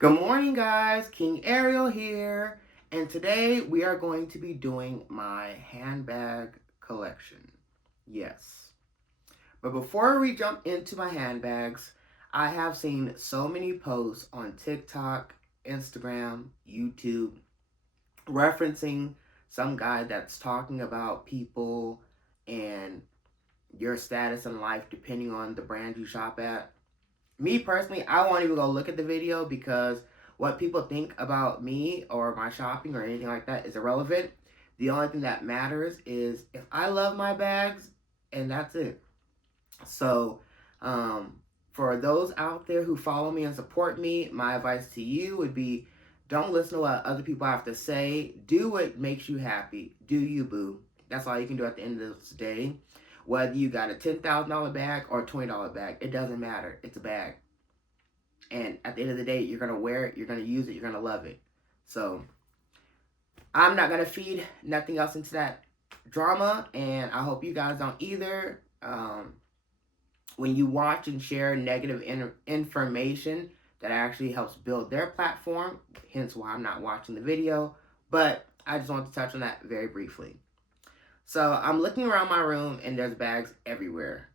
Good morning, guys. King Ariel here, and today we are going to be doing my handbag collection. Yes. But before we jump into my handbags, I have seen so many posts on TikTok, Instagram, YouTube referencing some guy that's talking about people and your status in life depending on the brand you shop at. Me personally, I won't even go look at the video because what people think about me or my shopping or anything like that is irrelevant. The only thing that matters is if I love my bags, and that's it. So, um, for those out there who follow me and support me, my advice to you would be don't listen to what other people have to say. Do what makes you happy. Do you, boo. That's all you can do at the end of the day. Whether you got a $10,000 bag or a $20 bag, it doesn't matter. It's a bag. And at the end of the day, you're going to wear it, you're going to use it, you're going to love it. So I'm not going to feed nothing else into that drama, and I hope you guys don't either. When you watch and share negative information, that actually helps build their platform, hence why I'm not watching the video. But I just want to touch on that very briefly. So I'm looking around my room, and there's bags everywhere.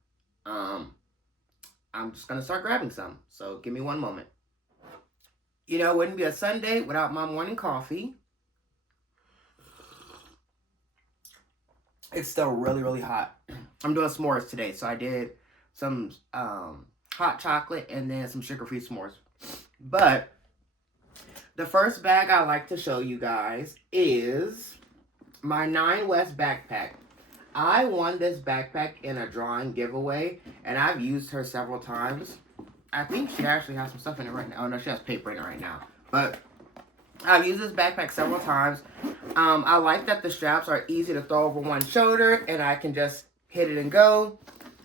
I'm just going to start grabbing some. So give me one moment. You know, it wouldn't be a Sunday without my morning coffee. It's still really, really hot. I'm doing s'mores today. So I did some hot chocolate and then some sugar-free s'mores. But the first bag I like to show you guys is my 9 West backpack. I won this backpack in a drawing giveaway, and I've used her several times. I think she actually has some stuff in it right now. Oh, no, she has paper in it right now. But I've used this backpack several times. I like that the straps are easy to throw over one shoulder, and I can just hit it and go.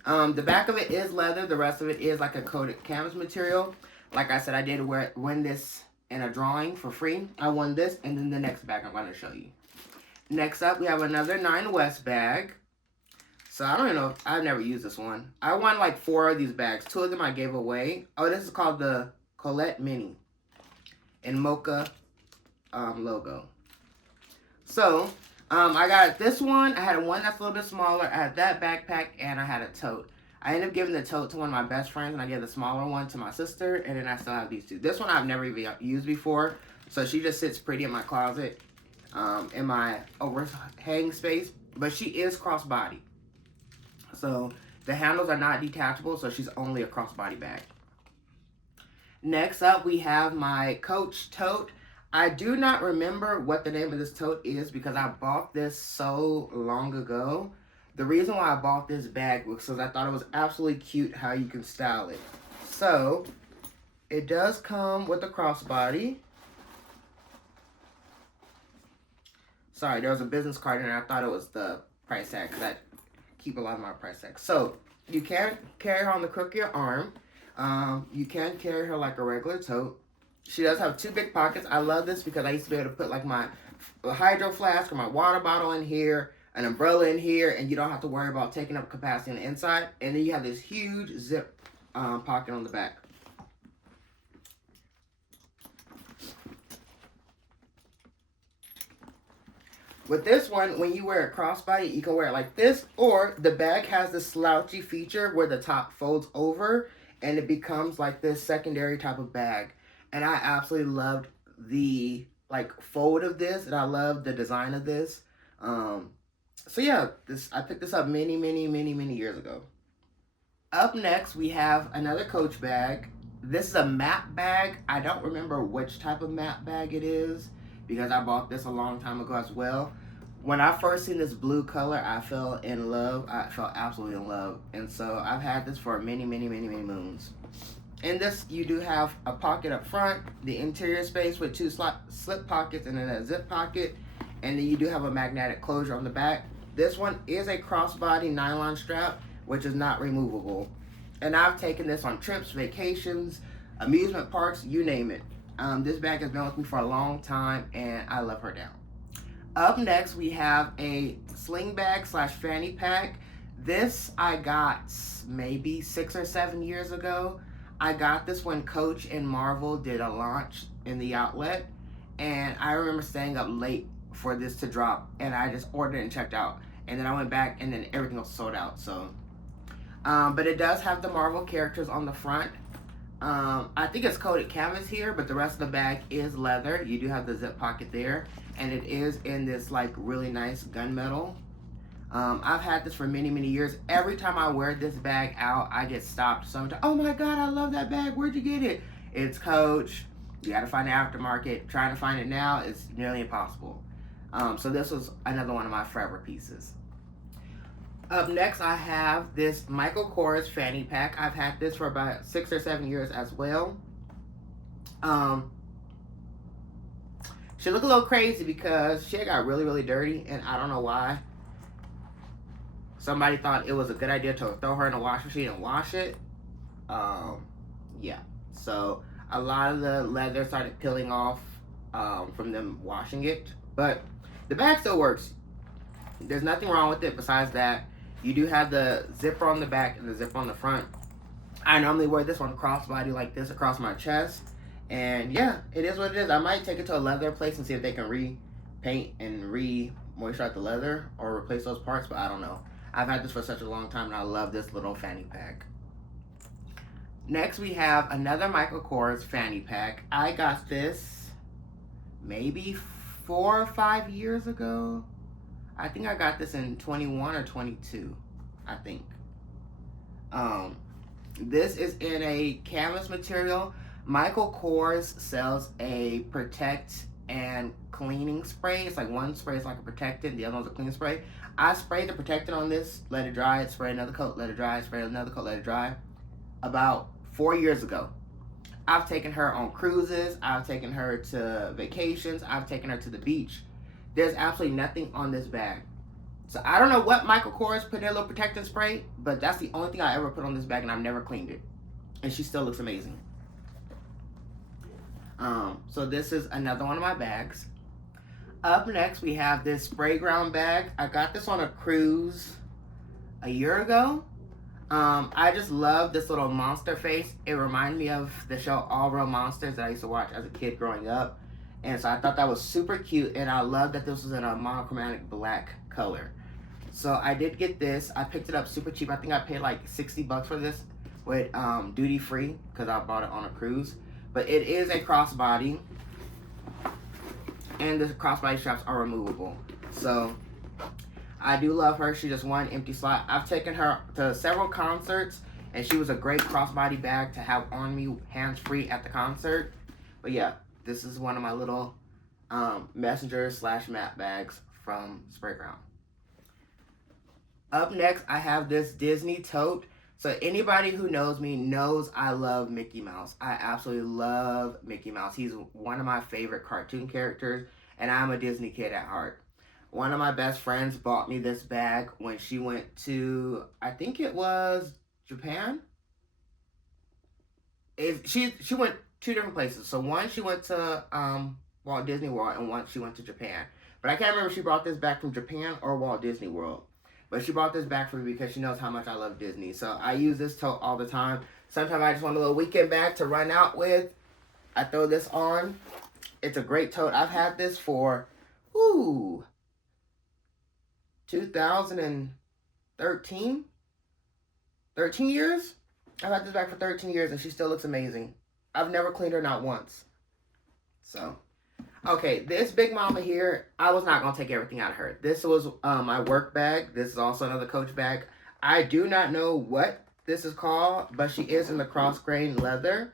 The back of it is leather. The rest of it is like a coated canvas material. Like I said, I did win this in a drawing for free. I won this, and then the next bag I'm going to show you. Next up, we have another 9 West bag. So I don't even know. I've never used this one. I won like 4 of these bags. 2 of them I gave away. Oh, this is called the Colette Mini in Mocha logo. So I got this one. I had one that's a little bit smaller. I had that backpack, and I had a tote. I ended up giving the tote to one of my best friends, and I gave the smaller one to my sister, and then I still have these 2. This one I've never even used before, so she just sits pretty in my closet, in my overhang space, but she is crossbody. So the handles are not detachable, so she's only a crossbody bag. Next up, we have my Coach tote. I do not remember what the name of this tote is because I bought this so long ago. The reason why I bought this bag was because I thought it was absolutely cute how you can style it. So it does come with a crossbody. Sorry, there was a business card in there. I thought it was the price tag because I keep a lot of my price tags. So you can carry her on the crook of your arm. You can carry her like a regular tote. She does have 2 big pockets. I love this because I used to be able to put like my hydro flask or my water bottle in here, an umbrella in here, and you don't have to worry about taking up capacity on the inside. And then you have this huge zip pocket on the back. With this one, when you wear a crossbody, you can wear it like this, or the bag has this slouchy feature where the top folds over and it becomes like this secondary type of bag. And I absolutely loved the fold of this, and I love the design of this. So yeah, I picked this up many years ago. Up next, we have another Coach bag. This is a map bag. I don't remember which type of map bag it is because I bought this a long time ago as well. When I first seen this blue color, I fell in love. I fell absolutely in love. And so I've had this for many moons. In this, you do have a pocket up front, the interior space with 2 slip pockets and then a zip pocket. And then you do have a magnetic closure on the back. This one is a crossbody nylon strap, which is not removable. And I've taken this on trips, vacations, amusement parks, you name it. This bag has been with me for a long time, and I love her down. Up next, we have a sling bag / fanny pack. This I got maybe 6 or 7 years ago. I got this when Coach and Marvel did a launch in the outlet, and I remember staying up late for this to drop, and I just ordered it and checked out. And then I went back, and then everything was sold out. So, but it does have the Marvel characters on the front. I think it's coated canvas here, but the rest of the bag is leather. You do have the zip pocket there, and it is in this like really nice gunmetal. I've had this for many, many years. Every time I wear this bag out, I get stopped sometimes. Oh my God, I love that bag. Where'd you get it? It's Coach. You gotta find the aftermarket. Trying to find it now is nearly impossible. So this was another one of my forever pieces. Up next, I have this Michael Kors fanny pack. I've had this for about 6 or 7 years as well. She looked a little crazy because she got really, really dirty, and I don't know why. Somebody thought it was a good idea to throw her in the wash machine and wash it. Yeah. So a lot of the leather started peeling off from them washing it. But the bag still works. There's nothing wrong with it besides that. You do have the zipper on the back and the zipper on the front. I normally wear this one crossbody like this across my chest. And yeah, it is what it is. I might take it to a leather place and see if they can repaint and re-moisturize the leather or replace those parts, but I don't know. I've had this for such a long time, and I love this little fanny pack. Next, we have another Michael Kors fanny pack. I got this maybe 4 or 5 years ago. I think I got this in 21 or 22, I think. This is in a canvas material. Michael Kors sells a protect and cleaning spray. It's like one spray is like a protectant, the other one's a cleaning spray. I sprayed the protectant on this, let it dry, spray another coat, let it dry, spray another coat, let it dry. About 4 years ago. I've taken her on cruises, I've taken her to vacations, I've taken her to the beach. There's absolutely nothing on this bag. So I don't know what Michael Kors put in a little protectant spray, but that's the only thing I ever put on this bag, and I've never cleaned it. And she still looks amazing. So this is another one of my bags. Up next, we have this spray ground bag. I got this on a cruise a year ago. I just love this little monster face. It reminded me of the show All Real Monsters that I used to watch as a kid growing up. And so I thought that was super cute, and I love that this was in a monochromatic black color. So I did get this. I picked it up super cheap. I think I paid like 60 bucks for this with duty free because I bought it on a cruise. But it is a crossbody, and the crossbody straps are removable. So I do love her. She just one empty slot. I've taken her to several concerts, and she was a great crossbody bag to have on me hands-free at the concert. But yeah, this is one of my little messenger/map bags from Sprayground. Up next, I have this Disney tote. So anybody who knows me knows I love Mickey Mouse. I absolutely love Mickey Mouse. He's one of my favorite cartoon characters, and I'm a Disney kid at heart. One of my best friends bought me this bag when she went to, I think it was Japan. She went 2 different places. So one, she went to Walt Disney World, and one, she went to Japan. But I can't remember if she brought this back from Japan or Walt Disney World. But she brought this back for me because she knows how much I love Disney. So I use this tote all the time. Sometimes I just want a little weekend bag to run out with. I throw this on. It's a great tote. I've had this for, 2013? 13 years? I've had this bag for 13 years, and she still looks amazing. I've never cleaned her, not once. So, okay, this big mama here, I was not going to take everything out of her. This was my work bag. This is also another Coach bag. I do not know what this is called, but she is in the cross grain leather.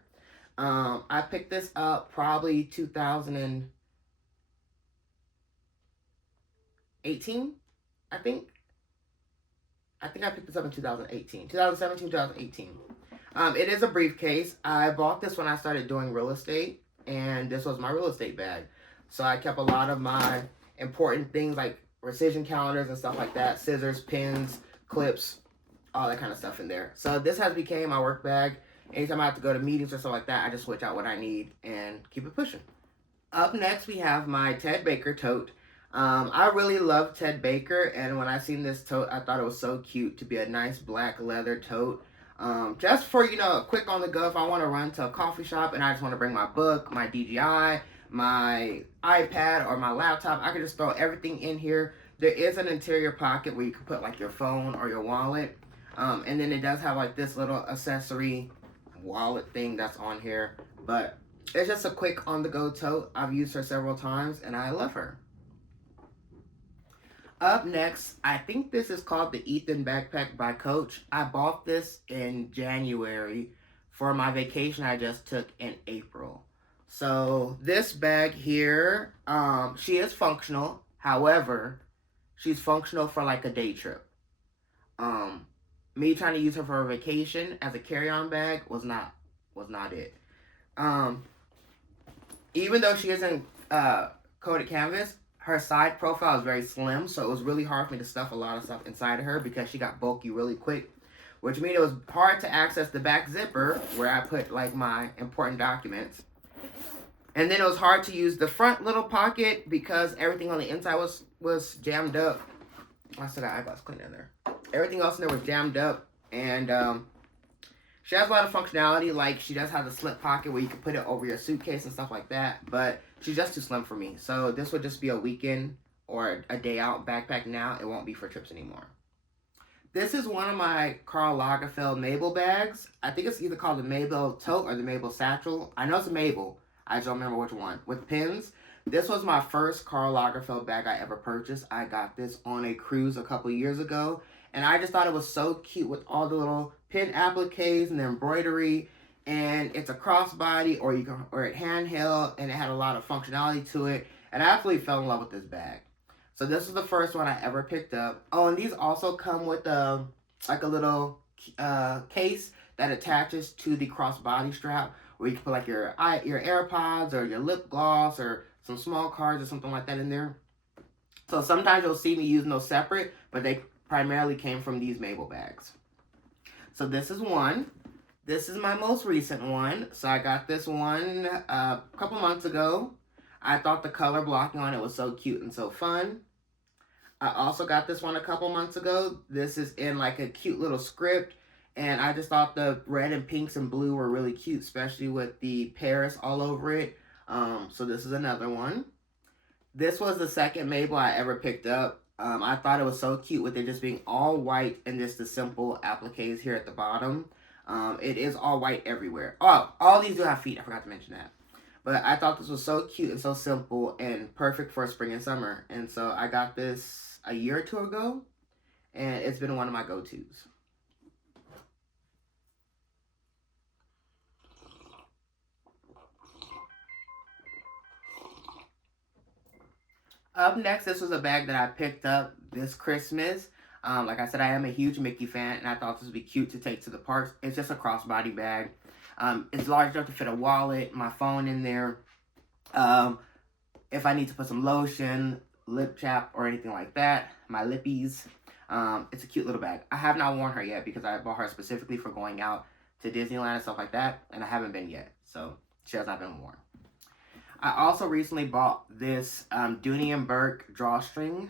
I picked this up probably 2018, I think. I think I picked this up in 2018. 2017, 2018. It is a briefcase. I bought this when I started doing real estate, and this was my real estate bag. So I kept a lot of my important things like rescission calendars and stuff like that, scissors, pins, clips, all that kind of stuff in there. So this has become my work bag. Anytime I have to go to meetings or stuff like that, I just switch out what I need and keep it pushing. Up next, we have my Ted Baker tote. I really love Ted Baker, and when I seen this tote, I thought it was so cute to be a nice black leather tote. Just for, you know, quick on the go if I want to run to a coffee shop and I just want to bring my book, my DJI, my iPad, or my laptop. I can just throw everything in here. There is an interior pocket where you can put like your phone or your wallet. And then it does have like this little accessory wallet thing that's on here. But it's just a quick on the go tote. I've used her several times and I love her. Up next, I think this is called the Ethan Backpack by Coach. I bought this in January for my vacation I just took in April. So this bag here, she is functional. However, she's functional for like a day trip. Me trying to use her for a vacation as a carry-on bag was not it. Um, Even though she isn't coated canvas, her side profile is very slim, so it was really hard for me to stuff a lot of stuff inside of her because she got bulky really quick, which means it was hard to access the back zipper where I put like my important documents. And then it was hard to use the front little pocket because everything on the inside was jammed up. I still got eyeglass clean in there. Everything else in there was jammed up, and she has a lot of functionality, like she does have the slip pocket where you can put it over your suitcase and stuff like that, but she's just too slim for me. So this would just be a weekend or a day out backpack now. It won't be for trips anymore. This is one of my Karl Lagerfeld Mabel bags. I think it's either called the Mabel tote or the Mabel satchel. I know it's a Mabel. I just don't remember which one. With pins. This was my first Karl Lagerfeld bag I ever purchased. I got this on a cruise a couple years ago. And I just thought it was so cute with all the little pin appliques and the embroidery. And it's a crossbody or it handheld, and it had a lot of functionality to it. And I absolutely fell in love with this bag. So this was the first one I ever picked up. Oh, and these also come with like a little case that attaches to the crossbody strap, where you can put like your AirPods or your lip gloss or some small cards or something like that in there. So sometimes you'll see me using those separate, but they primarily came from these Mabel bags. So this is one. This is my most recent one. So I got this one a couple months ago. I thought the color blocking on it was so cute and so fun. I also got this one a couple months ago. This is in like a cute little script. And I just thought the red and pinks and blue were really cute, especially with the Paris all over it. So this is another one. This was the second Mabel I ever picked up. I thought it was so cute with it just being all white and just the simple appliques here at the bottom. It is all white everywhere. Oh, all these do have feet. I forgot to mention that. But I thought this was so cute and so simple and perfect for spring and summer. And so I got this a year or two ago, and it's been one of my go-tos. Up next, this was a bag that I picked up this Christmas. Like I said, I am a huge Mickey fan, and I thought this would be cute to take to the parks. It's just a crossbody bag. It's large enough to fit a wallet, my phone in there. If I need to put some lotion, lip chap, or anything like that, my lippies. It's a cute little bag. I have not worn her yet because I bought her specifically for going out to Disneyland and stuff like that, and I haven't been yet, so she has not been worn. I also recently bought this Dooney & Bourke drawstring.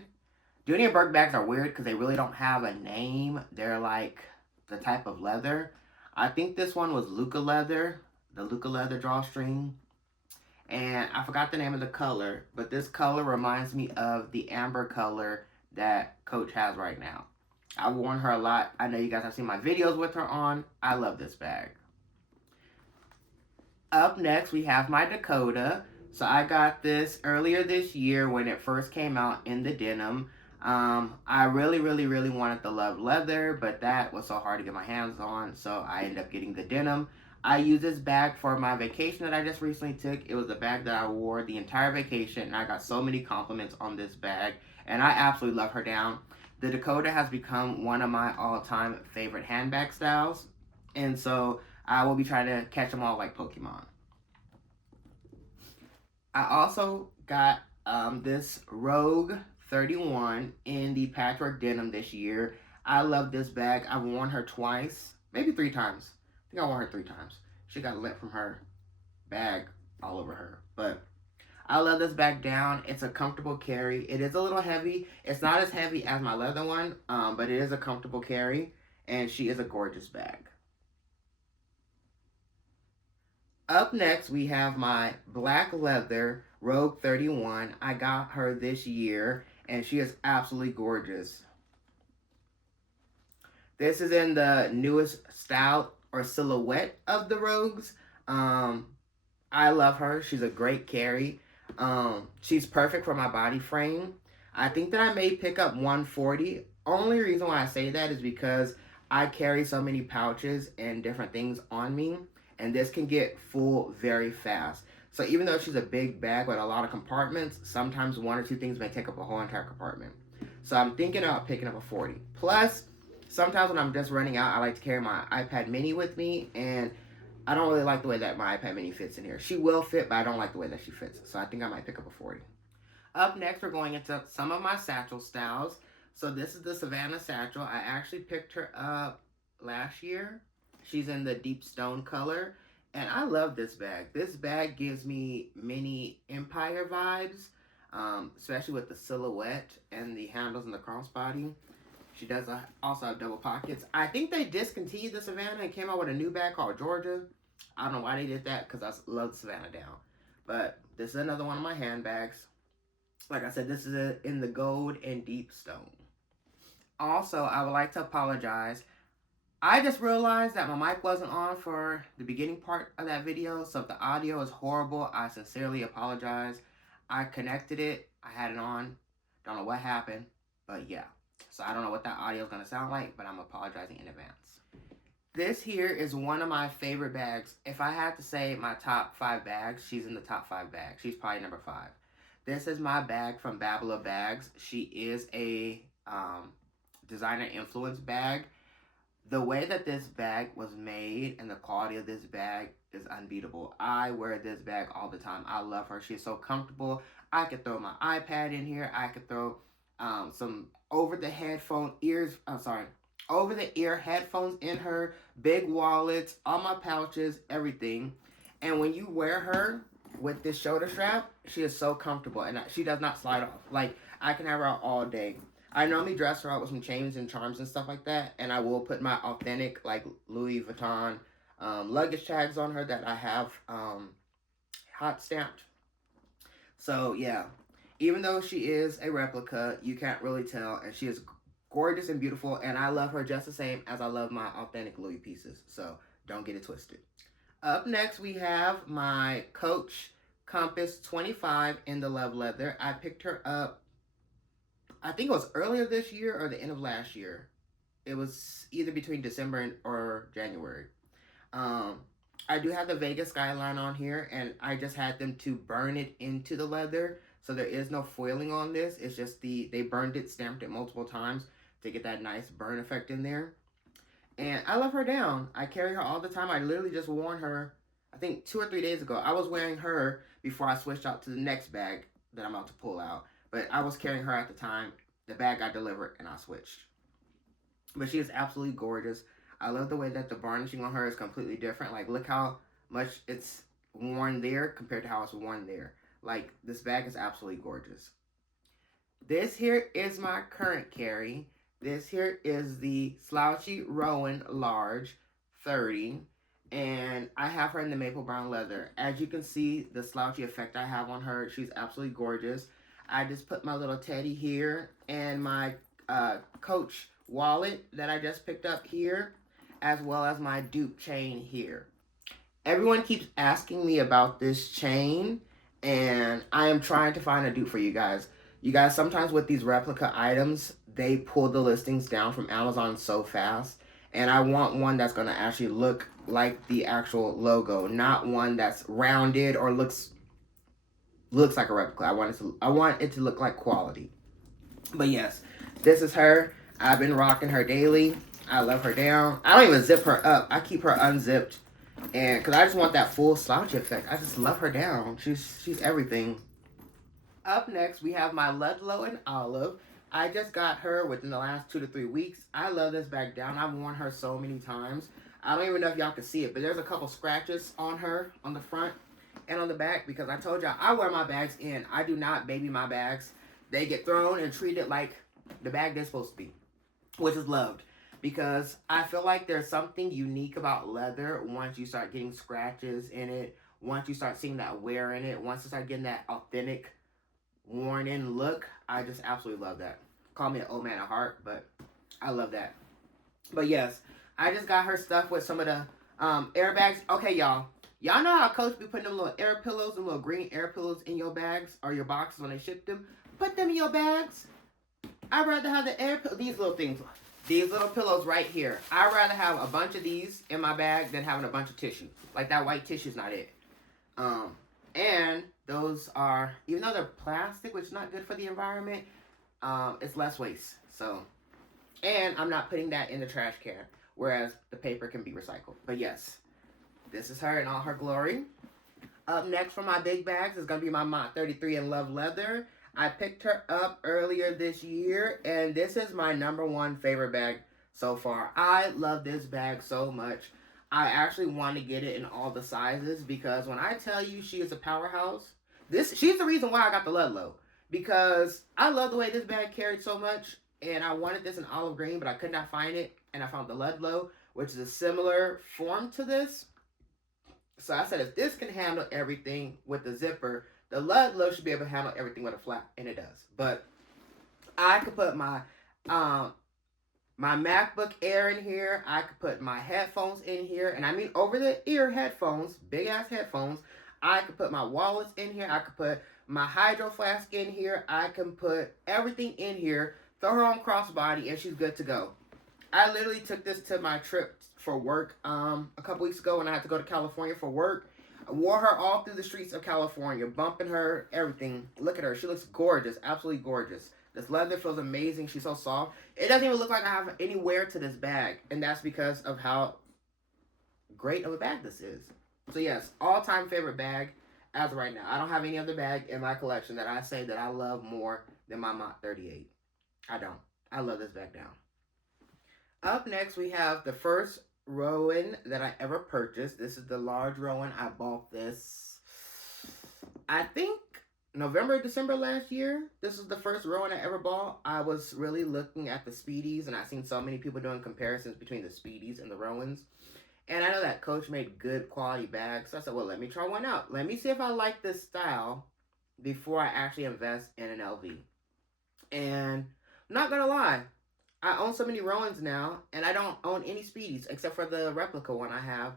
Dooney & Bourke bags are weird because they really don't have a name. They're like the type of leather. I think this one was Luca leather, the Luca leather drawstring. And I forgot the name of the color, but this color reminds me of the amber color that Coach has right now. I've worn her a lot. I know you guys have seen my videos with her on. I love this bag. Up next, we have my Dakota. So I got this earlier this year when it first came out in the denim. I really wanted the Love Leather, but that was so hard to get my hands on, so I ended up getting the denim. I used this bag for my vacation that I just recently took. It was a bag that I wore the entire vacation, and I got so many compliments on this bag, and I absolutely love her down. The Dakota has become one of my all-time favorite handbag styles, and so I will be trying to catch them all like Pokemon. I also got this Rogue 31 in the patchwork denim this year. I love this bag. I've worn her twice, maybe 3 times. I think I wore her 3 times. She got lint from her bag all over her. But I love this bag down. It's a comfortable carry. It is a little heavy. It's not as heavy as my leather one, but it is a comfortable carry. And she is a gorgeous bag. Up next, we have my black leather Rogue 31. I got her this year, and she is absolutely gorgeous. This is in the newest style or silhouette of the Rogues. Um, I love her. She's a great carry. She's perfect for my body frame. I think that I may pick up 140. Only reason why I say that is because I carry so many pouches and different things on me, and this can get full very fast. So even though she's a big bag with a lot of compartments, sometimes one or two things may take up a whole entire compartment. So I'm thinking about picking up a 40. Plus, sometimes when I'm just running out, I like to carry my iPad mini with me, and I don't really like the way that my iPad mini fits in here. She will fit, but I don't like the way that she fits. So I think I might pick up a 40. Up next, we're going into some of my satchel styles. So this is the Savannah satchel. I actually picked her up last year. She's in the deep stone color. And I love this bag. This bag gives me mini Empire vibes, especially with the silhouette and the handles and the crossbody. She does also have double pockets. I think they discontinued the Savannah and came out with a new bag called Georgia. I don't know why they did that because I love the Savannah down. But this is another one of my handbags. Like I said, this is in the gold and deep stone. Also, I would like to apologize. I just realized that my mic wasn't on for the beginning part of that video. So if the audio is horrible, I sincerely apologize. I connected it. I had it on. Don't know what happened. But yeah. So I don't know what that audio is going to sound like, but I'm apologizing in advance. This here is one of my favorite bags. If I had to say my top 5 bags, she's in the top 5 bags. She's probably number 5. This is my bag from Babylon Bags. She is a designer influence bag. The way that this bag was made and the quality of this bag is unbeatable. I wear this bag all the time. I love her. She's so comfortable. I could throw my iPad in here. I could throw some over the ear headphones in her, big wallets, all my pouches, everything. And when you wear her with this shoulder strap, she is so comfortable and she does not slide off. Like, I can have her out all day. I normally dress her out with some chains and charms and stuff like that, and I will put my authentic, like, Louis Vuitton luggage tags on her that I have hot stamped. So, yeah. Even though she is a replica, you can't really tell, and she is gorgeous and beautiful, and I love her just the same as I love my authentic Louis pieces, so don't get it twisted. Up next, we have my Coach Compass 25 in the Love Leather. I picked her up, I think it was earlier this year or the end of last year. It was either between December or January. I do have the Vegas skyline on here, and I just had them to burn it into the leather. So there is no foiling on this. It's just they burned it, stamped it multiple times to get that nice burn effect in there. And I love her down. I carry her all the time. I literally just worn her, I think 2 or 3 days ago. I was wearing her before I switched out to the next bag that I'm about to pull out. But I was carrying her at the time. The bag got delivered and I switched. But she is absolutely gorgeous. I love the way that the varnishing on her is completely different. Like, look how much it's worn there compared to how it's worn there. Like, this bag is absolutely gorgeous. This here is my current carry. This here is the Slouchy Rowan Large 30. And I have her in the maple brown leather. As you can see, the slouchy effect I have on her, she's absolutely gorgeous. I just put my little teddy here and my Coach wallet that I just picked up here, as well as my dupe chain here. Everyone keeps asking me about this chain, and I am trying to find a dupe for you guys. You guys, sometimes with these replica items, they pull the listings down from Amazon so fast, and I want one that's going to actually look like the actual logo, not one that's rounded or looks like a replica. I want it to look like quality. But yes, this is her. I've been rocking her daily. I love her down. I don't even zip her up. I keep her unzipped, and because I just want that full slouch effect. I just love her down. She's everything. Up next, we have my Ludlow in Olive. I just got her within the last 2 to 3 weeks. I love this bag down. I've worn her so many times. I don't even know if y'all can see it, but there's a couple scratches on her on the front and on the back because I told y'all I wear my bags in. I do not baby my bags. They get thrown and treated like the bag they're supposed to be, which is loved. because I feel like there's something unique about leather once you start getting scratches in it, once you start seeing that wear in it, once you start getting that authentic worn in look. I just absolutely love that. Call me an old man at heart, but I love that. But yes, I just got her stuff with some of the airbags. Okay, y'all. Y'all know how Coach be putting them little air pillows and little green air pillows in your bags or your boxes when they ship them? Put them in your bags. I'd rather have the these little things. These little pillows right here. I'd rather have a bunch of these in my bag than having a bunch of tissue. Like that white tissue's not it. And those are, even though they're plastic, which is not good for the environment, it's less waste. So, and I'm not putting that in the trash can, whereas the paper can be recycled. But yes, this is her in all her glory. Up next for my big bags is going to be my Mach 33 in Love Leather. I picked her up earlier this year, and this is my #1 favorite bag so far. I love this bag so much. I actually want to get it in all the sizes because when I tell you she is a powerhouse, she's the reason why I got the Ludlow. Because I love the way this bag carried so much, and I wanted this in olive green, but I could not find it, and I found the Ludlow, which is a similar form to this. So I said, if this can handle everything with the zipper, the Ludlow should be able to handle everything with a flap, and it does. But I could put my MacBook Air in here. I could put my headphones in here, and I mean over the ear headphones, big ass headphones. I could put my wallets in here. I could put my hydro flask in here. I can put everything in here. Throw her on crossbody, and she's good to go. I literally took this to my trip for work a couple weeks ago when I had to go to California for work. I wore her all through the streets of California, bumping her, everything. Look at her. She looks gorgeous, absolutely gorgeous. This leather feels amazing. She's so soft. It doesn't even look like I have any wear to this bag, and that's because of how great of a bag this is. So yes, all-time favorite bag as of right now. I don't have any other bag in my collection that I say that I love more than my Mach 38. I don't. I love this bag now. Up next, we have the first Rowan that I ever purchased. This is the large Rowan. I bought this, I think, November, December last year. This is the first Rowan I ever bought. I was really looking at the Speedies, and I've seen so many people doing comparisons between the Speedies and the Rowans. And I know that Coach made good quality bags, so I said, well, let me try one out. Let me see if I like this style before I actually invest in an LV. And I'm not gonna lie, I own so many Rowans now, and I don't own any Speedies except for the replica one I have.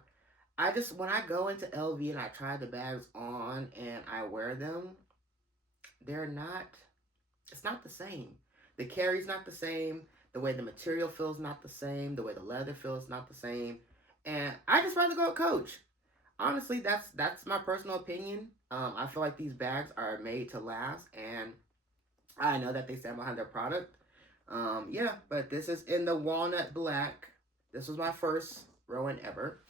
When I go into LV and I try the bags on and I wear them, it's not the same. The carry's not the same. The way the material feels not the same. The way the leather feels not the same. And I just rather go with Coach. Honestly, that's my personal opinion. I feel like these bags are made to last, and I know that they stand behind their product. Yeah, but this is in the walnut black. This was my first Rowan ever.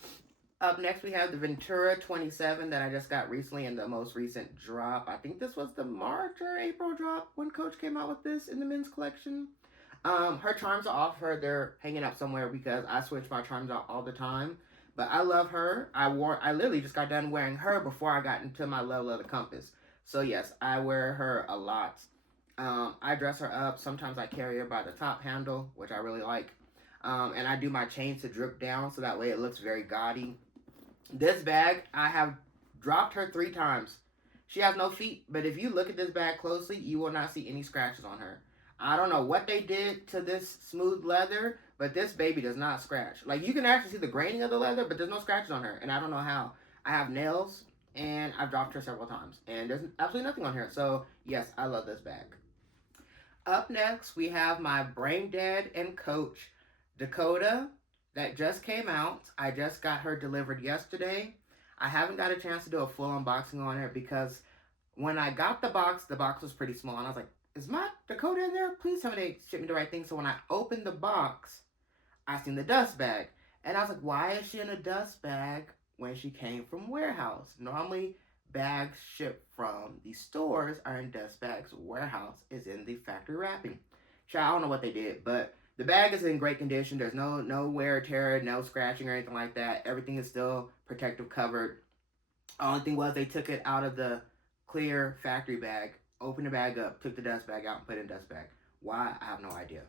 Up next, we have the Ventura 27 that I just got recently in the most recent drop. I think this was the March or April drop when Coach came out with this in the men's collection. Her charms are off her. They're hanging up somewhere because I switch my charms out all the time. But I love her. I literally just got done wearing her before I got into my Love Leather Compass. So yes, I wear her a lot. I dress her up. Sometimes I carry her by the top handle, which I really like. And I do my chains to drip down so that way it looks very gaudy. This bag, I have dropped her 3 times. She has no feet, but if you look at this bag closely, you will not see any scratches on her. I don't know what they did to this smooth leather, but this baby does not scratch. Like, you can actually see the graining of the leather, but there's no scratches on her, and I don't know how. I have nails, and I've dropped her several times, and there's absolutely nothing on her. So, yes, I love this bag. Up next, we have my Brain Dead and Coach Dakota that just came out. I just got her delivered yesterday. I haven't got a chance to do a full unboxing on it because when I got the box was pretty small, and I was like, is my Dakota in there? Please tell me they shipped me the right thing. So when I opened the box, I seen the dust bag. And I was like, why is she in a dust bag when she came from warehouse? Normally, bags shipped from the stores are in dust bags. Warehouse is in the factory wrapping. I don't know what they did, but the bag is in great condition. There's no wear, tear, no scratching or anything like that. Everything is still protective covered. Only thing was they took it out of the clear factory bag, opened the bag up, took the dust bag out, and put it in the dust bag. Why? I have no idea.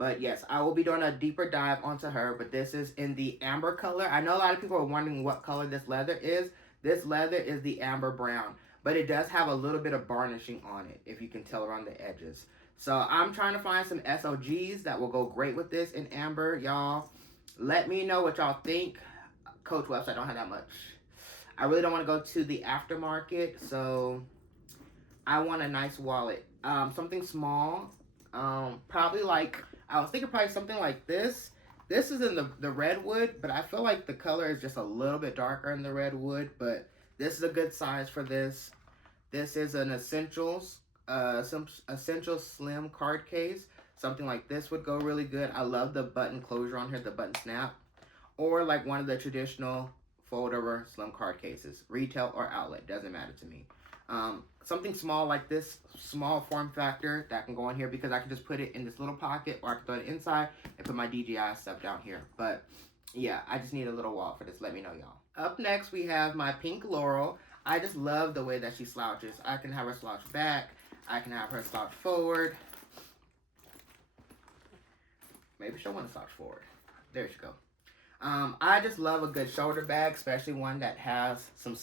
But yes, I will be doing a deeper dive onto her. But this is in the amber color. I know a lot of people are wondering what color this leather is. This leather is the amber brown. But it does have a little bit of varnishing on it, if you can tell around the edges. So I'm trying to find some SOGs that will go great with this in amber, y'all. Let me know what y'all think. Coach website don't have that much. I really don't want to go to the aftermarket, so I want a nice wallet. Something small. Probably like, I was thinking probably something like this. This is in the redwood, but I feel like the color is just a little bit darker in the redwood, but this is a good size for this. This is an some essential slim card case. Something like this would go really good. I love the button closure on here, the button snap. Or like one of the traditional fold over slim card cases. Retail or outlet, doesn't matter to me. Something small like this, small form factor that can go in here because I can just put it in this little pocket, or I can throw it inside and put my DJI stuff down here. But yeah, I just need a little wallet for this. Let me know, y'all. Up next, we have my pink Laurel. I just love the way that she slouches. I can have her slouch back. I can have her slouch forward. Maybe she'll want to slouch forward. There she go. I just love a good shoulder bag, especially one that has some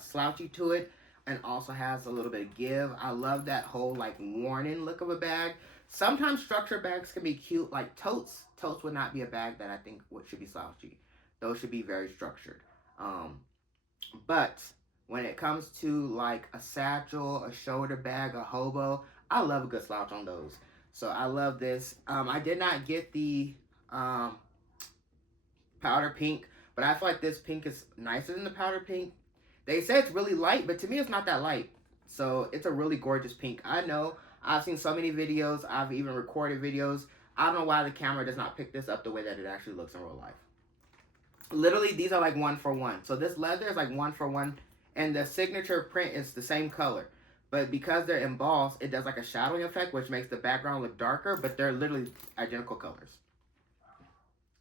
slouchy to it and also has a little bit of give. I love that whole like worn-in look of a bag. Sometimes structured bags can be cute, like totes. Totes would not be a bag that I think should be slouchy. Those should be very structured. But when it comes to like a satchel, a shoulder bag, a hobo, I love a good slouch on those. So I love this. I did not get the powder pink, but I feel like this pink is nicer than the powder pink. They say it's really light, but to me it's not that light. So it's a really gorgeous pink. I know I've seen so many videos. I've even recorded videos. I don't know why the camera does not pick this up the way that it actually looks in real life. Literally, these are like 1 for 1. So this leather is like 1 for 1, and the signature print is the same color. But because they're embossed, it does like a shadowing effect, which makes the background look darker, but they're literally identical colors.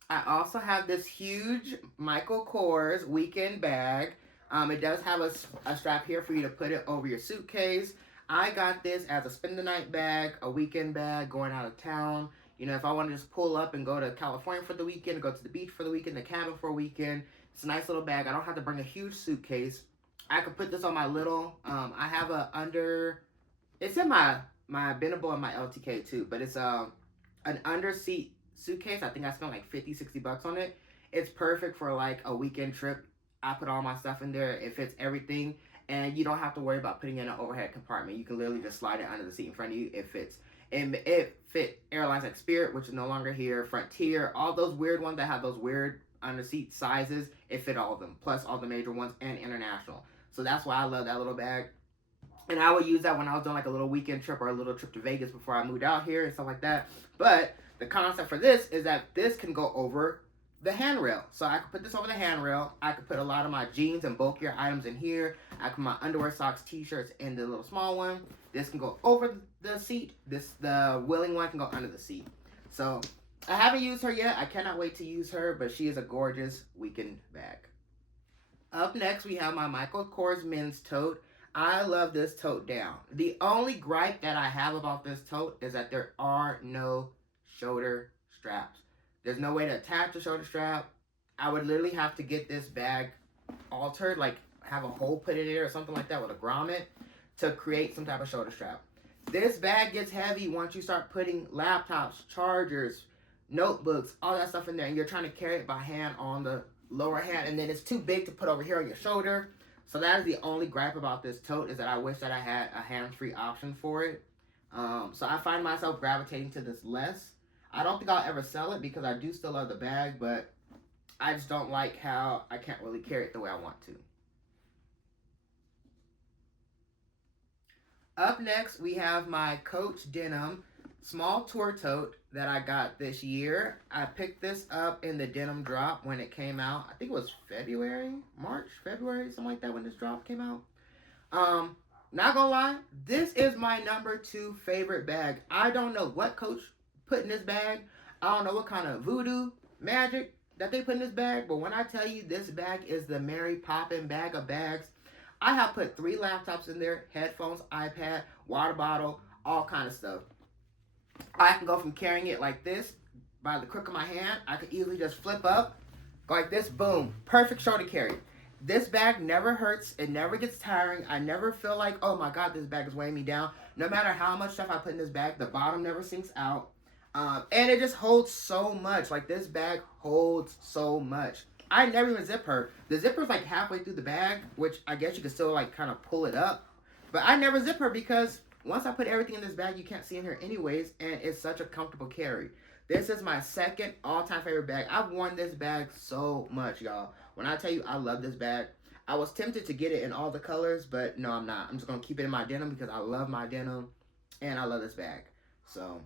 I also have this huge Michael Kors weekend bag. It does have a strap here for you to put it over your suitcase. I got this as a spend the night bag, a weekend bag, going out of town. You know, if I want to just pull up and go to California for the weekend, go to the beach for the weekend, the cabin for a weekend, it's a nice little bag. I don't have to bring a huge suitcase. I could put this on my little, I have it's in my Bendable and my LTK too, but it's an under seat suitcase. I think I spent like 50-60 bucks on it. It's perfect for like a weekend trip. I put all my stuff in there. It fits everything, and you don't have to worry about putting it in an overhead compartment. You can literally just slide it under the seat in front of you. It fits. And it fit airlines like Spirit, which is no longer here, Frontier, all those weird ones that have those weird under seat sizes. It fit all of them, plus all the major ones and international. So that's why I love that little bag. And I would use that when I was doing like a little weekend trip or a little trip to Vegas before I moved out here and stuff like that. But the concept for this is that this can go over the handrail. So I could put this over the handrail. I could put a lot of my jeans and bulkier items in here. I can put my underwear, socks, t-shirts in the little small one. This can go over the seat. The wheeling one can go under the seat. So I haven't used her yet. I cannot wait to use her, but she is a gorgeous weekend bag. Up next, we have my Michael Kors men's tote. I love this tote down. The only gripe that I have about this tote is that there are no shoulder straps. There's no way to attach a shoulder strap. I would literally have to get this bag altered, like have a hole put in it or something like that with a grommet to create some type of shoulder strap. This bag gets heavy once you start putting laptops, chargers, notebooks, all that stuff in there, and you're trying to carry it by hand on the lower hand, and then it's too big to put over here on your shoulder. So that is the only gripe about this tote, is that I wish that I had a hands-free option for it. So I find myself gravitating to this less. I don't think I'll ever sell it because I do still love the bag, but I just don't like how I can't really carry it the way I want to. Up next, we have my Coach Denim small tour tote that I got this year. I picked this up in the denim drop when it came out. I think it was March, February, something like that when this drop came out. Not gonna lie, this is my number 2 favorite bag. I don't know what Coach put in this bag. I don't know what kind of voodoo magic that they put in this bag, but when I tell you this bag is the Mary Poppin bag of bags, I have put 3 laptops in there, headphones, iPad, water bottle, all kind of stuff. I can go from carrying it like this by the crook of my hand. I could easily just flip up, go like this, boom. Perfect shoulder carry. This bag never hurts. It never gets tiring. I never feel like, oh my God, this bag is weighing me down. No matter how much stuff I put in this bag, the bottom never sinks out. And it just holds so much. Like, this bag holds so much. I never even zip her. The zipper's like halfway through the bag, which I guess you can still like kind of pull it up. But I never zip her because once I put everything in this bag, you can't see in here anyways, and it's such a comfortable carry. This is my second all-time favorite bag. I've worn this bag so much, y'all. When I tell you I love this bag, I was tempted to get it in all the colors, but no, I'm not. I'm just going to keep it in my denim because I love my denim, and I love this bag. So,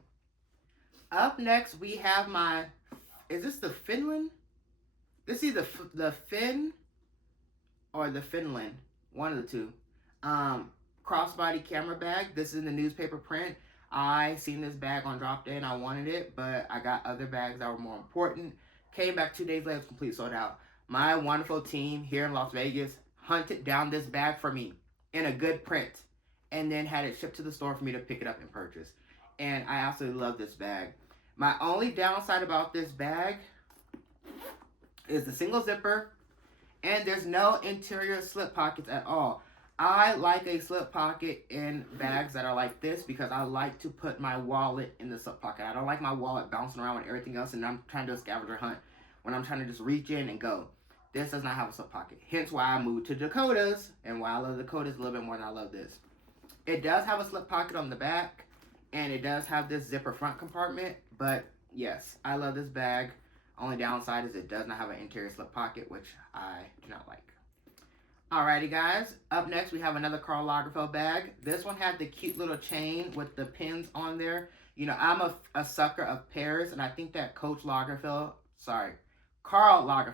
up next, we have my, is this the Finland? This is the Finn or the Finland, one of the two. Crossbody camera bag. This is in the newspaper print. I seen this bag on drop day and I wanted it, but I got other bags that were more important. Came back 2 days later, it's completely sold out. My wonderful team here in Las Vegas hunted down this bag for me in a good print and then had it shipped to the store for me to pick it up and purchase. And I absolutely love this bag. My only downside about this bag is the single zipper, and there's no interior slip pockets at all. I like a slip pocket in bags that are like this because I like to put my wallet in the slip pocket. I don't like my wallet bouncing around with everything else and I'm trying to do a scavenger hunt when I'm trying to just reach in and go. This does not have a slip pocket. Hence why I moved to Dakotas, and why I love Dakotas a little bit more than I love this. It does have a slip pocket on the back, and it does have this zipper front compartment, but yes, I love this bag. Only downside is it does not have an interior slip pocket, which I do not like. Alrighty guys, up next we have another Karl Lagerfeld bag. This one had the cute little chain with the pins on there. You know, I'm a sucker of Paris, and I think that Karl Lagerfeld, I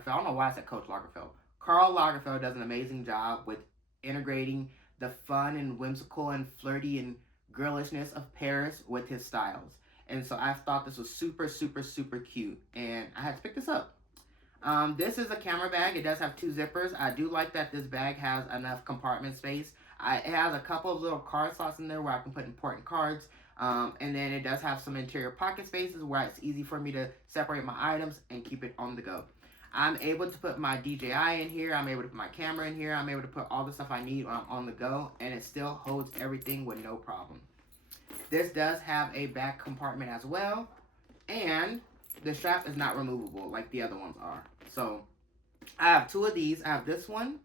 don't know why I said Coach Lagerfeld. Karl Lagerfeld does an amazing job with integrating the fun and whimsical and flirty and girlishness of Paris with his styles. And so I thought this was super, super, super cute, and I had to pick this up. This is a camera bag. It does have 2 zippers. I do like that this bag has enough compartment space. It has a couple of little card slots in there where I can put important cards. And then it does have some interior pocket spaces where it's easy for me to separate my items and keep it on the go. I'm able to put my DJI in here. I'm able to put my camera in here. I'm able to put all the stuff I need when I'm on the go. And it still holds everything with no problem. This does have a back compartment as well. And the strap is not removable like the other ones are. So I have 2 of these. I have this one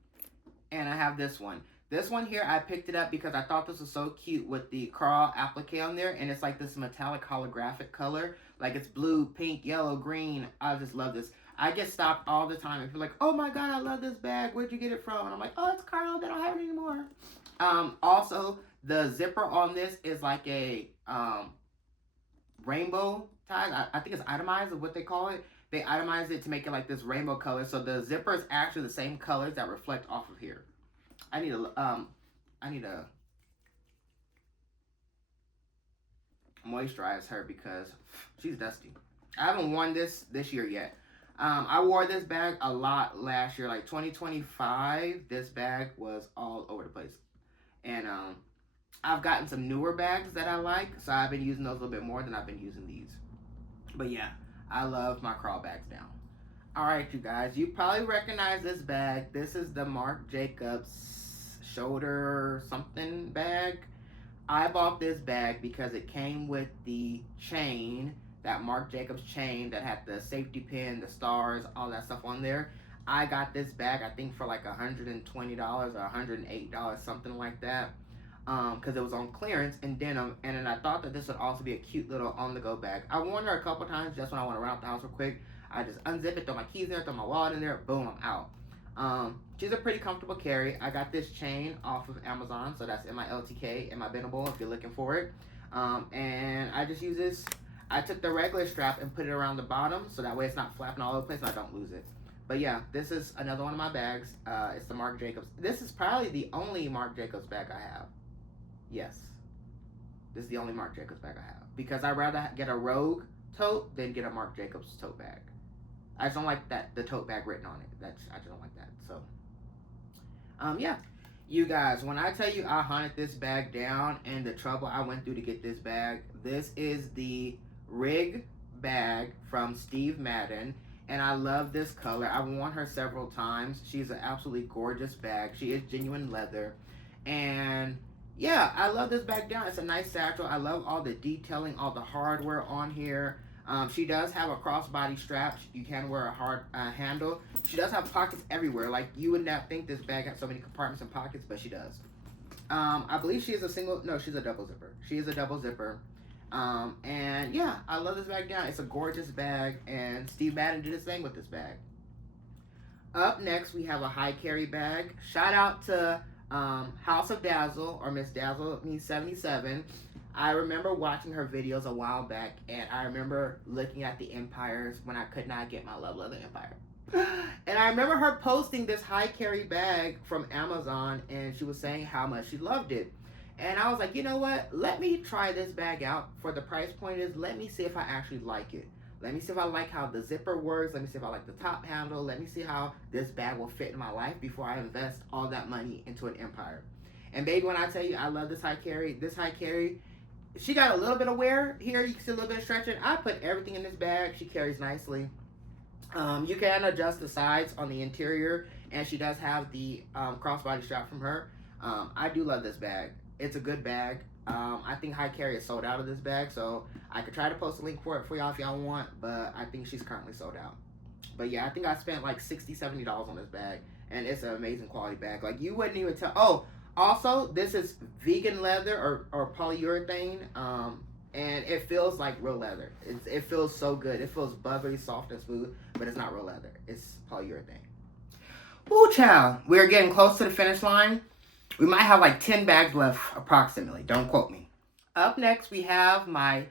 and I have this one. This one here, I picked it up because I thought this was so cute with the Karl applique on there, and it's like this metallic holographic color. Like, it's blue, pink, yellow, green. I just love this. I get stopped all the time and people are like, oh my God, I love this bag. Where'd you get it from? And I'm like, oh, it's Karl. They don't have it anymore. Also, the zipper on this is like a rainbow tie. I think it's itemized, is what they call it. They itemize it to make it like this rainbow color. So the zipper is actually the same colors that reflect off of here. I need to moisturize her because she's dusty. I haven't worn this year yet. I wore this bag a lot last year, like 2025. This bag was all over the place. And I've gotten some newer bags that I like, so I've been using those a little bit more than I've been using these. But yeah, I love my Karl bags now. Alright, you guys, you probably recognize this bag. This is the Marc Jacobs shoulder something bag. I bought this bag because it came with the chain, that Marc Jacobs chain that had the safety pin, the stars, all that stuff on there. I got this bag, I think, for like $120 or $108, something like that, because it was on clearance in denim, and then I thought that this would also be a cute little on-the-go bag. I worn her a couple times just when I went around the house real quick. I just unzip it, throw my keys in there, throw my wallet in there, boom, I'm out. She's a pretty comfortable carry. I got this chain off of Amazon, so that's in my LTK, in my bendable if you're looking for it. And I just use this. I took the regular strap and put it around the bottom, so that way it's not flapping all over the place and I don't lose it. But yeah, this is another one of my bags. It's the Marc Jacobs. This is probably the only Marc Jacobs bag I have. Yes. This is the only Marc Jacobs bag I have. Because I'd rather get a Rogue tote than get a Marc Jacobs tote bag. I just don't like the tote bag written on it. I just don't like that. So, yeah. You guys, when I tell you I hunted this bag down and the trouble I went through to get this bag, this is the Rig bag from Steve Madden. And I love this color. I've worn her several times. She's an absolutely gorgeous bag. She is genuine leather. And yeah, I love this bag down. It's a nice satchel. I love all the detailing, all the hardware on here. She does have a crossbody strap. You can wear a hard handle. She does have pockets everywhere. Like, you would not think this bag had so many compartments and pockets, but she does. I believe she is a single, no, she's a double zipper. She is a double zipper. And yeah, I love this bag down. It's a gorgeous bag, and Steve Madden did his thing with this bag. Up next, we have a high carry bag. Shout out to House of Dazzle, or Miss Dazzle, means 77. I remember watching her videos a while back, and I remember looking at the empires when I could not get my level of the empire. And I remember her posting this high carry bag from Amazon, and she was saying how much she loved it. And I was like, you know what? Let me try this bag out. For the price point is, let me see if I actually like it. Let me see if I like how the zipper works. Let me see if I like the top handle. Let me see how this bag will fit in my life before I invest all that money into an empire. And baby, when I tell you I love this high carry, she got a little bit of wear here. You can see a little bit of stretching. I put everything in this bag. She carries nicely. You can adjust the sides on the interior, and she does have the crossbody strap from her. I do love this bag. It's a good bag. I think High Carry is sold out of this bag, so I could try to post a link for it for y'all if y'all want, but I think she's currently sold out. But yeah, I think I spent like $60, $70 on this bag, and it's an amazing quality bag. Like, you wouldn't even tell. Oh, also, this is vegan leather or polyurethane, and it feels like real leather. It feels so good. It feels buttery, soft, and smooth, but it's not real leather. It's polyurethane. Woo, child. We're getting close to the finish line. We might have like 10 bags left, approximately. Don't quote me. Up next, we have my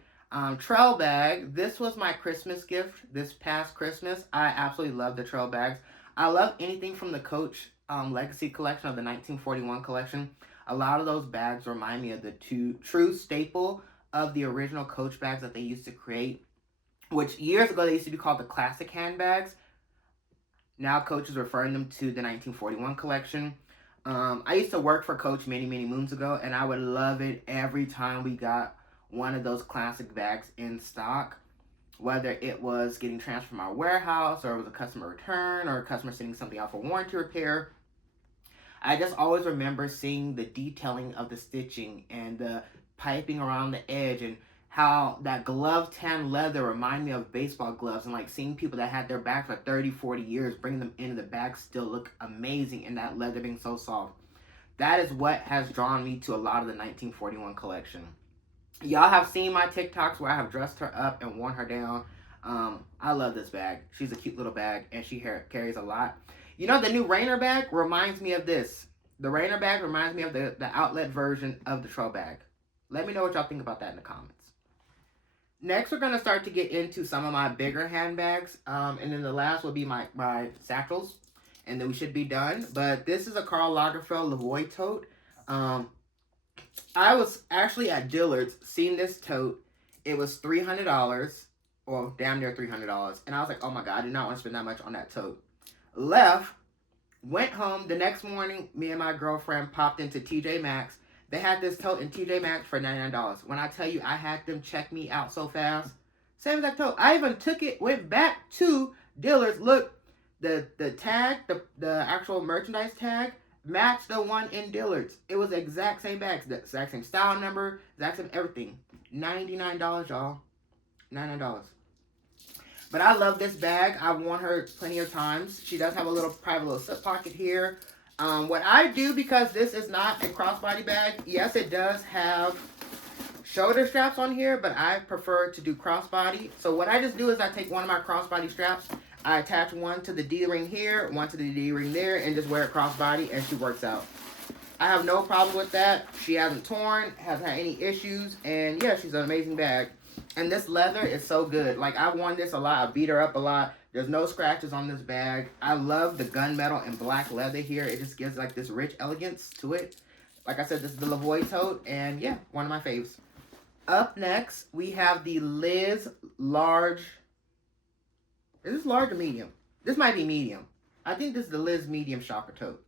trail bag. This was my Christmas gift this past Christmas. I absolutely love the trail bags. I love anything from the Coach Legacy collection of the 1941 collection. A lot of those bags remind me of the true staple of the original Coach bags that they used to create, which years ago they used to be called the classic handbags. Now Coach is referring them to the 1941 collection. I used to work for Coach many moons ago, and I would love it every time we got one of those classic bags in stock, whether it was getting transferred from our warehouse, or it was a customer return, or a customer sending something out for warranty repair. I just always remember seeing the detailing of the stitching and the piping around the edge, and how that glove tan leather reminded me of baseball gloves, and like seeing people that had their bags for 30-40 years bringing them into the bag still look amazing, and that leather being so soft. That is what has drawn me to a lot of the 1941 collection. Y'all have seen my TikToks where I have dressed her up and worn her down. I love this bag. She's a cute little bag, and she carries a lot. You know, the new Rainer bag reminds me of this. The Rainer bag reminds me of the outlet version of the trail bag. Let me know what y'all think about that in the comments. Next, we're going to start to get into some of my bigger handbags. And then the last will be my satchels. And then we should be done. But this is a Karl Lagerfeld Lavoie tote. I was actually at Dillard's seeing this tote. It was $300. Well, damn near $300. And I was like, oh my God, I did not want to spend that much on that tote. Left, went home. The next morning, me and my girlfriend popped into TJ Maxx. They had this tote in TJ Maxx for $99. When I tell you I had them check me out so fast. Same exact tote. I even took it, went back to Dillard's. Look, the tag, the actual merchandise tag, matched the one in Dillard's. It was the exact same bags, the exact same style number, exact same everything. $99, y'all. $99. But I love this bag. I've worn her plenty of times. She does have a little private little slip pocket here. What I do, because this is not a crossbody bag, yes, it does have shoulder straps on here, but I prefer to do crossbody. So what I just do is I take one of my crossbody straps, I attach one to the D-ring here, one to the D-ring there, and just wear it crossbody, and she works out. I have no problem with that. She hasn't torn, hasn't had any issues, and yeah, she's an amazing bag. And this leather is so good. Like, I've worn this a lot. I beat her up a lot. There's no scratches on this bag. I love the gunmetal and black leather here. It just gives like this rich elegance to it. Like I said, this is the Lavoie tote. And yeah, one of my faves. Up next, we have the Liz large. Is this large or medium? This might be medium. I think this is the Liz medium shopper tote.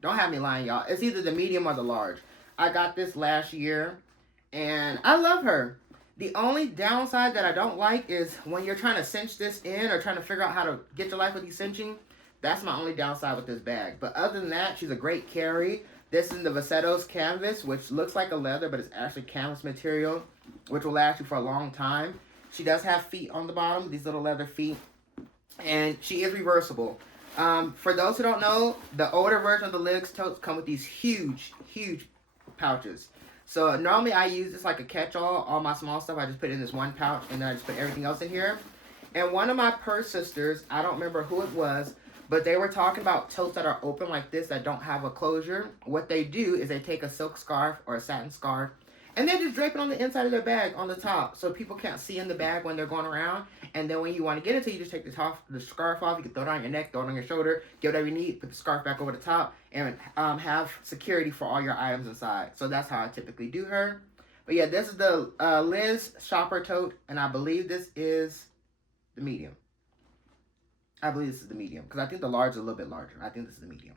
Don't have me lying, y'all. It's either the medium or the large. I got this last year, and I love her. The only downside that I don't like is when you're trying to cinch this in or trying to figure out how to get your life with these cinching. That's my only downside with this bag. But other than that, she's a great carry. This is the Vasettos canvas, which looks like a leather, but it's actually canvas material, which will last you for a long time. She does have feet on the bottom, these little leather feet, and she is reversible. For those who don't know, the older version of the Lyrics totes come with these huge, huge pouches. So normally I use this like a catch-all. All my small stuff, I just put in this one pouch, and then I just put everything else in here. And one of my purse sisters, I don't remember who it was, but they were talking about totes that are open like this that don't have a closure. What they do is they take a silk scarf or a satin scarf, and they just drape it on the inside of their bag on the top so people can't see in the bag when they're going around. And then when you want to get into it, you just take the scarf off. You can throw it on your neck, throw it on your shoulder, get whatever you need, put the scarf back over the top, and have security for all your items inside. So that's how I typically do her. But yeah, this is the Liz Shopper Tote, and I believe this is the medium. I believe this is the medium, because I think the large is a little bit larger. I think this is the medium.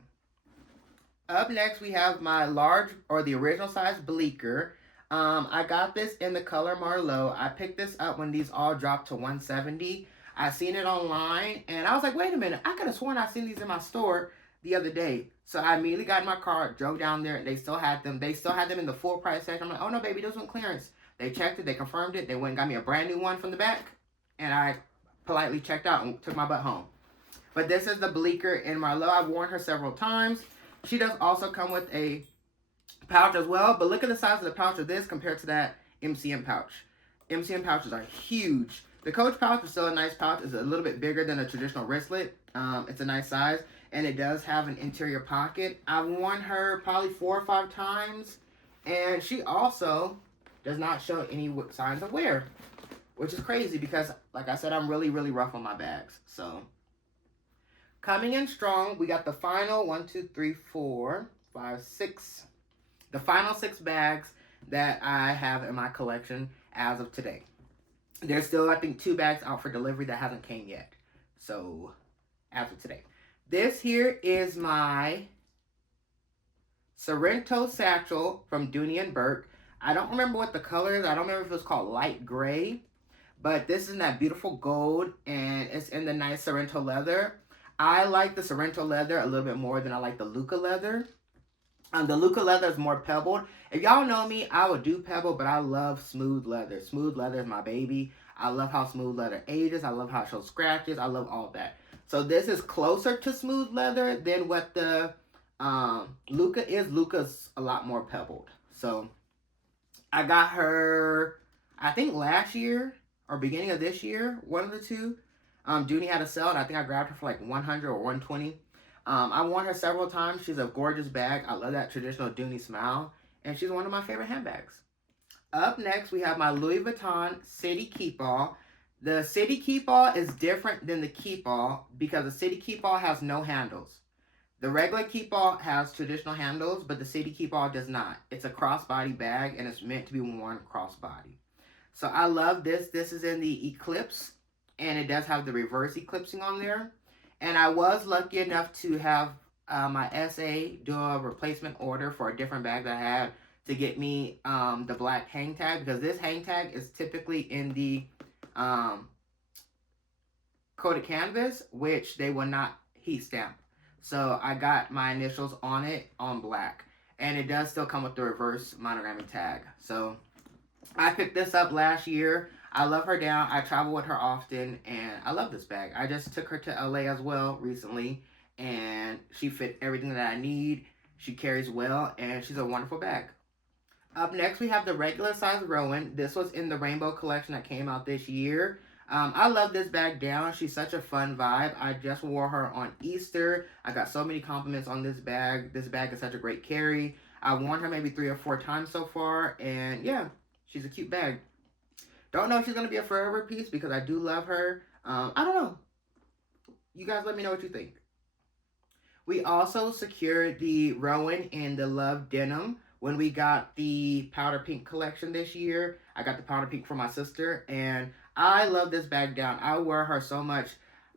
Up next, we have my large, or the original size Bleecker. I got this in the color Marlowe. I picked this up when these all dropped to $170. I seen it online, and I was like, wait a minute. I could have sworn I seen these in my store the other day. So I immediately got in my car, drove down there, and they still had them. They still had them in the full price section. I'm like, oh, no, baby, those went clearance. They checked it. They confirmed it. They went and got me a brand new one from the back, and I politely checked out and took my butt home. But this is the Bleecker in Marlowe. I've worn her several times. She does also come with a pouch as well, but look at the size of the pouch of this compared to that MCM pouch. MCM pouches are huge. The Coach pouch is still a nice pouch. It's a little bit bigger than a traditional wristlet. It's a nice size, and it does have an interior pocket. I've worn her probably 4 or 5 times, and she also does not show any signs of wear, which is crazy because, like I said, I'm really, really rough on my bags. So, coming in strong, we got the final 1, 2, 3, 4, 5, 6. The final 6 bags that I have in my collection as of today. There's still, I think, 2 bags out for delivery that hasn't came yet. So, as of today. This here is my Sorrento satchel from Dooney and Burke. I don't remember what the color is. I don't remember if it was called light gray. But this is in that beautiful gold, and it's in the nice Sorrento leather. I like the Sorrento leather a little bit more than I like the Luca leather. The Luca leather is more pebbled. If y'all know me, I would do pebble, but I love smooth leather. Smooth leather is my baby. I love how smooth leather ages. I love how it shows scratches. I love all that. So this is closer to smooth leather than what the Luca is. Luca's a lot more pebbled. So I got her, I think last year or beginning of this year, one of the two. Dooney had a sale, and I think I grabbed her for like 100 or 120. I worn her several times. She's a gorgeous bag. I love that traditional Dooney smile. And she's one of my favorite handbags. Up next, we have my Louis Vuitton City Keepall. The City Keepall is different than the Keepall because the City Keepall has no handles. The regular Keepall has traditional handles, but the City Keepall does not. It's a crossbody bag, and it's meant to be worn crossbody. So I love this. This is in the Eclipse, and it does have the reverse eclipsing on there. And I was lucky enough to have my SA do a replacement order for a different bag that I had to get me the black hang tag, because this hang tag is typically in the coated canvas, which they will not heat stamp. So I got my initials on it on black, and it does still come with the reverse monogramming tag. So I picked this up last year. I love her down. I travel with her often, and I love this bag. I just took her to LA as well recently, and she fit everything that I need. She carries well, and she's a wonderful bag. Up next, we have the regular size Rowan. This was in the Rainbow collection that came out this year. I love this bag down. She's such a fun vibe. I just wore her on Easter. I got so many compliments on this bag. This bag is such a great carry. I've worn her maybe 3 or 4 times so far, and yeah, she's a cute bag. Don't know if she's going to be a forever piece because I do love her. I don't know. You guys let me know what you think. We also secured the Rowan in the Love Denim when we got the Powder Pink collection this year. I got the Powder Pink for my sister, and I love this bag down. I wear her so much.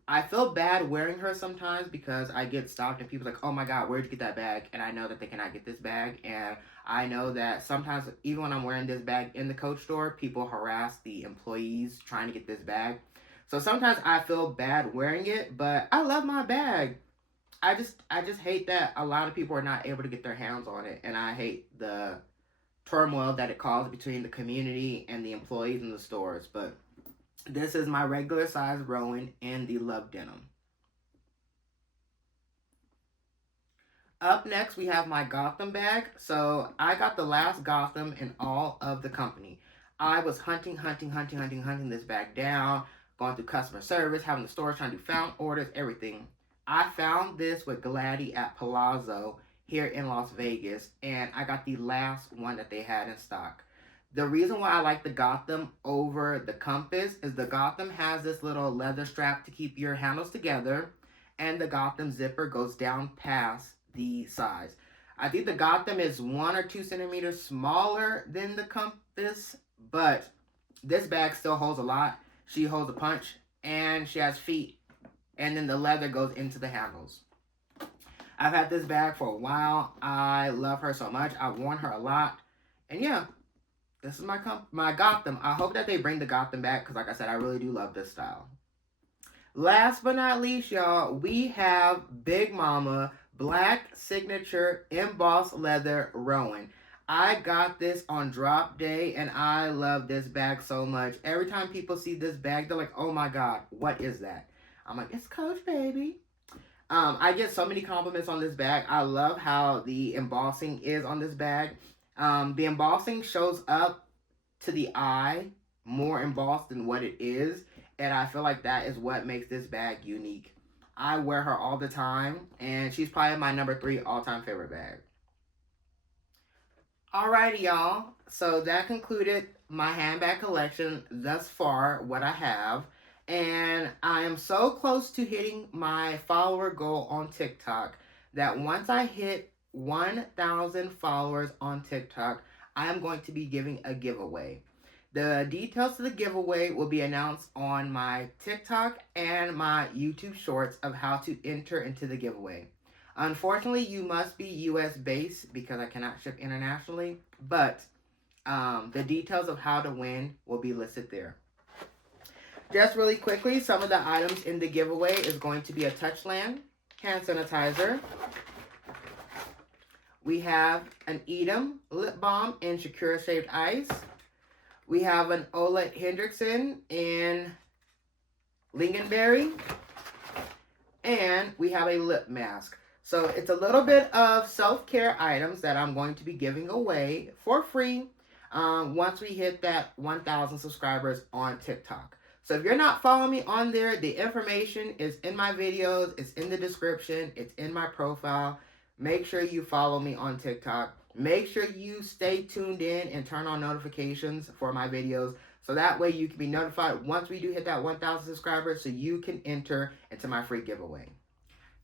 I feel bad wearing her sometimes because I get stopped and people like, oh my god, where'd you get that bag? And I know that they cannot get this bag. And I know that sometimes, even when I'm wearing this bag in the Coach store, people harass the employees trying to get this bag. So sometimes I feel bad wearing it, but I love my bag. I just hate that a lot of people are not able to get their hands on it, and I hate the turmoil that it caused between the community and the employees in the stores. But this is my regular size Rowan in the Love Denim. Up next, we have my Gotham bag. So I got the last Gotham in all of the company. I was hunting this bag down, going through customer service, having the stores trying to do found orders, everything. I found this with Gladdy at Palazzo here in Las Vegas, and I got the last one that they had in stock. The reason why I like the Gotham over the Compass is the Gotham has this little leather strap to keep your handles together, and the Gotham zipper goes down past the size. I think the Gotham is 1 or 2 centimeters smaller than the Compass, but this bag still holds a lot. She holds a punch, and she has feet, and then the leather goes into the handles. I've had this bag for a while. I love her so much. I've worn her a lot, and yeah, this is my Gotham. I hope that they bring the Gotham back because, like I said, I really do love this style. Last but not least, y'all, we have Big Mama Black Signature Embossed Leather Rowan. I got this on drop day and I love this bag so much. Every time people see this bag, they're like, oh my god, what is that? I'm like, it's Coach, baby. I get so many compliments on this bag. I love how the embossing is on this bag. The embossing shows up to the eye more embossed than what it is, and I feel like that is what makes this bag unique. I wear her all the time, and she's probably my number 3 all-time favorite bag. Alrighty, y'all. So that concluded my handbag collection thus far, what I have. And I am so close to hitting my follower goal on TikTok that once I hit 1,000 followers on TikTok, I am going to be giving a giveaway. The details of the giveaway will be announced on my TikTok and my YouTube shorts of how to enter into the giveaway. Unfortunately, you must be US based because I cannot ship internationally, but the details of how to win will be listed there. Just really quickly, some of the items in the giveaway is going to be a Touchland hand sanitizer. We have an Edam lip balm in Shakira Shaved Ice. We have an Ole Hendrickson in Lingonberry. And we have a lip mask. So it's a little bit of self-care items that I'm going to be giving away for free once we hit that 1,000 subscribers on TikTok. So if you're not following me on there, the information is in my videos, it's in the description, it's in my profile. Make sure you follow me on TikTok. Make sure you stay tuned in and turn on notifications for my videos so that way you can be notified once we do hit that 1,000 subscribers so you can enter into my free giveaway.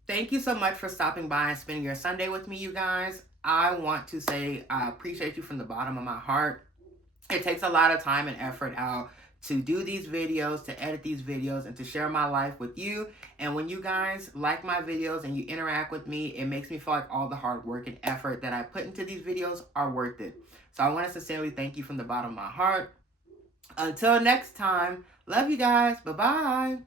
Thank you so much for stopping by and spending your Sunday with me, you guys. I want to say I appreciate you from the bottom of my heart. It takes a lot of time and effort out to do these videos, to edit these videos, and to share my life with you. And when you guys like my videos and you interact with me, it makes me feel like all the hard work and effort that I put into these videos are worth it. So I want to sincerely thank you from the bottom of my heart. Until next time, love you guys. Bye-bye.